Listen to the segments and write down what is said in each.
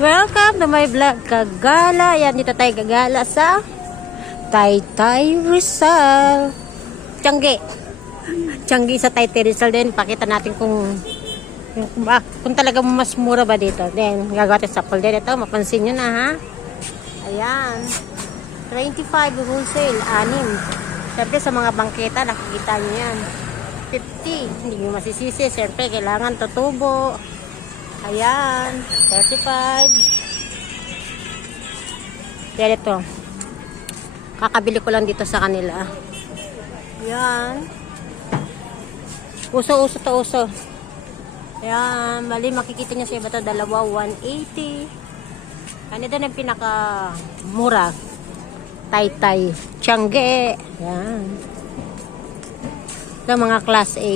Welcome to my vlog, Kagala. Yan, dito tayo gagala sa Taytay Rizal. Tiangge. Tiangge sa Taytay Rizal din. Pakita natin kung kung, ah, kung talaga mas mura ba dito. Then, gagawa tayo sa din. Ito, mapansin nyo na ha. Ayan. 25 wholesale, anim. Siyempre sa mga bangketa, nakikita nyo yan. 50. Hindi nyo masisisi. Siyempre, kailangan tutubo. Ayan. 35. Yan ito. Kakabili ko lang dito sa kanila. Ayan. Uso-uso to uso. Ayan. Mali, makikita niya sa iba to. Dalawa, 180. Kanito na yung pinaka mura. Tay-tay. Tiangge. Ayan. Ito mga class A.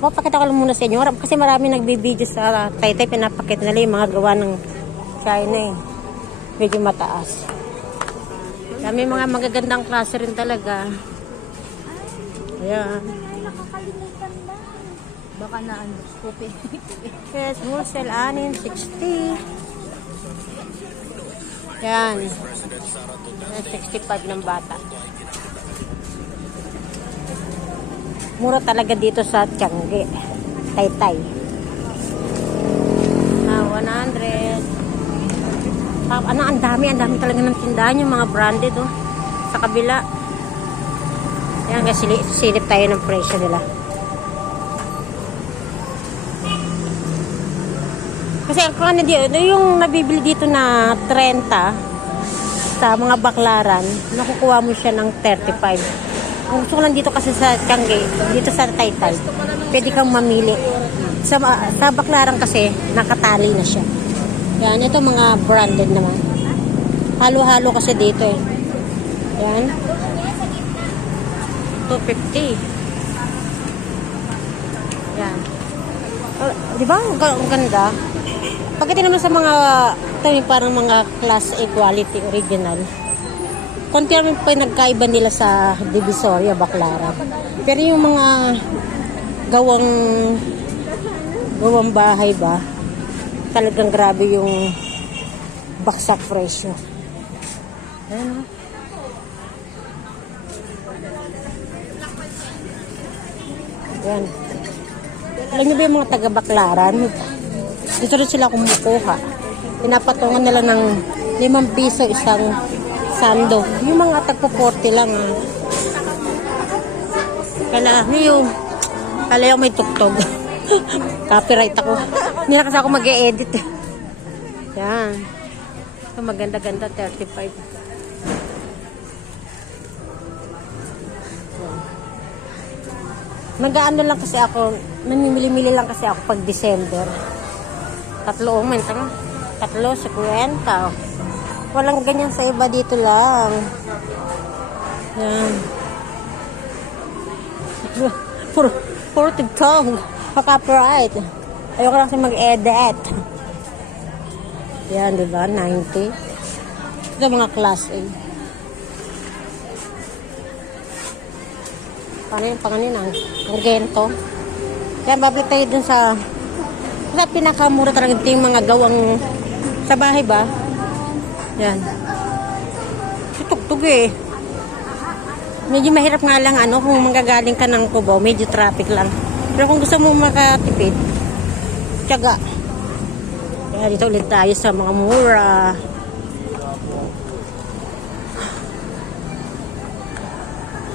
Papakita ko lang muna sa inyo. Kasi marami nagbibideo sa Taytay. Pinapakita nila yung mga gawa ng China eh. Medyo mataas. Dami mga magagandang klase rin talaga. Ayan. Baka na ano, kopi. Yes, wholesale anin, 60. Yan. Yan, 65 ng bata. Mura talaga dito sa Tiangge. Taytay. Ah, 100. Ah, ano, ang dami, ang dami talaga ng tindahan yung mga branded, oh. Sa kabila. Yan, kasi silip tayo ng presyo nila. Kasi ang ano dito, yung nabibili dito na 30 sa mga baklaran, nakukuha mo siya ng 35. Gusto ko lang dito kasi sa Tiangge, dito sa Taytay, pwede kang mamili. Sa, sa baklaran kasi, nakatali na siya. Yan, ito mga branded naman. Halo-halo kasi dito eh. Yan. 250. Yan. Oh, di ba? Ang ga- ang ganda. Pagdating naman sa mga, ito parang mga class A quality original. Konti naman pa yung nagkaiba nila sa Divisoria, Baclaran. Pero yung mga gawang gawang bahay ba, talagang grabe yung baksak presyo. Ayan. Ayan. Alam niyo ba yung mga taga-Baclaran? Dito rin sila kumukuha. Pinapatungan nila ng 5 piso isang sando. Yung mga tagpo 40 lang. Ah. Kala, yung kala yung may tuktog. Copyright ako. Hindi na kasi ako mag-e-edit eh. Yan. Ito maganda-ganda, 35. Nag-ano lang kasi ako, namimili-mili lang kasi ako pag December. Tatlo umin, tama? Tatlo, sa kwenta. Walang ganyan sa iba dito lang. Yan. Puro, puro tigtong. Pa-copyright. Ayoko lang kasi mag-edit. Yan, di ba? 90. Ito mga class A. Paano yung panganin ang, ang gento? Yan, babalik tayo dun sa sa pinakamura talaga ito yung mga gawang sa bahay ba? Yan. Tutugtog eh. Medyo mahirap nga lang ano kung manggagaling ka ng Cubao, medyo traffic lang. Pero kung gusto mo makatipid, tiyaga. Kaya dito ulit tayo sa mga mura.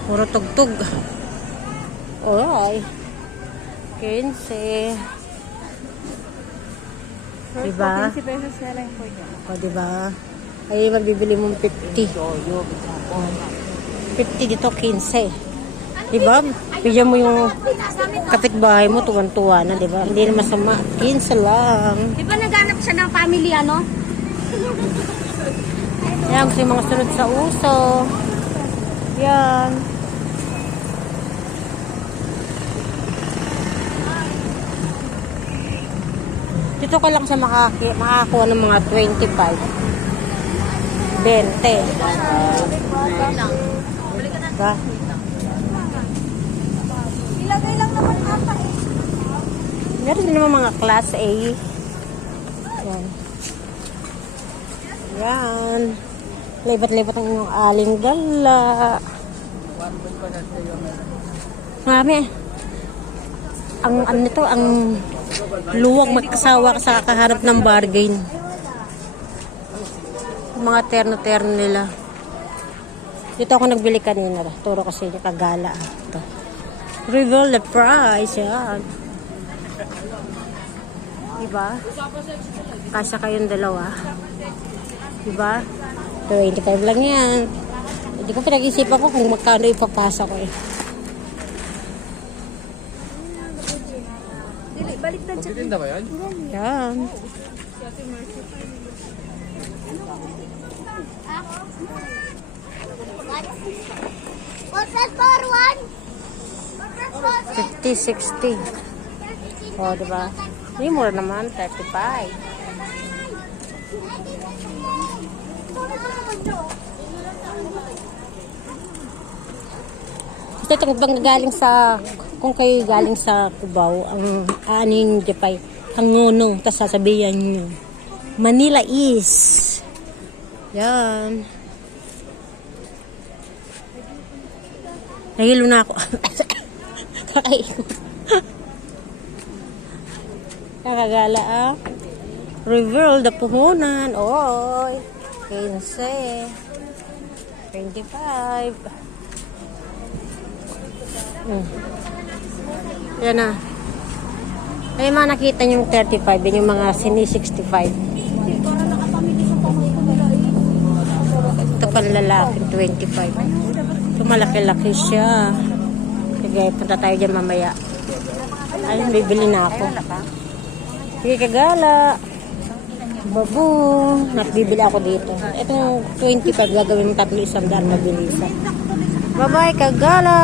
Puro tugtog. Alright. 15. Diba? 15 pesos na lang po niya. O, diba? Ay, magbibili mong 50. 50 dito, 15. Diba? Bigyan mo yung kapitbahay mo, tuwan-tuwa na, diba? Hindi na masama. 15 lang. Di ba naghanap siya ng family ano? Yan, gusto yung mga sunod sa uso. Yan. Dito ka lang sa makaki, makakakuha ng mga 25. 20. Diba? Ilagay lang naman ata eh. Meron din naman mga class A. Yan. Yan. Libat-libat ang inyong aling gala. Marami. Ang ano nito, ang luwag magkasawa ka sa kaharap ng bargain. Yung mga terno-terno nila. Dito ako nagbili kanina. Turo ko sa inyo kagala. Ito. Reveal the price. Yan. Diba? Kasya kayong dalawa. Diba? 25 lang yan. Hindi ko pinag-isipan ko kung magkano ipapasa ko eh. Balik na dyan. Titinda ba yan? Yan. What's 50, 60. O, diba? Hindi mura naman. 35. Ito itong bang galing sa, kung kayo galing sa Cubao, ang anin Japay, ang ngunong, tapos sasabihan nyo, Manila is. Yan. Nahilo na ako. Kakagala ah. Reveal the puhunan. Oy. 15. 25. Mm. Yan na. Ay, yung mga nakita yung 35, yun yung mga sini 65. Ito pang lalaki, 25. Ito malaki-laki siya. Sige, punta tayo dyan mamaya. Ay, bibili na ako. Sige, kagala. Babu. Nagbibili ako dito. Itong 25 gagawin mo tatlo isang daan mabilisan. Bye-bye, kagala.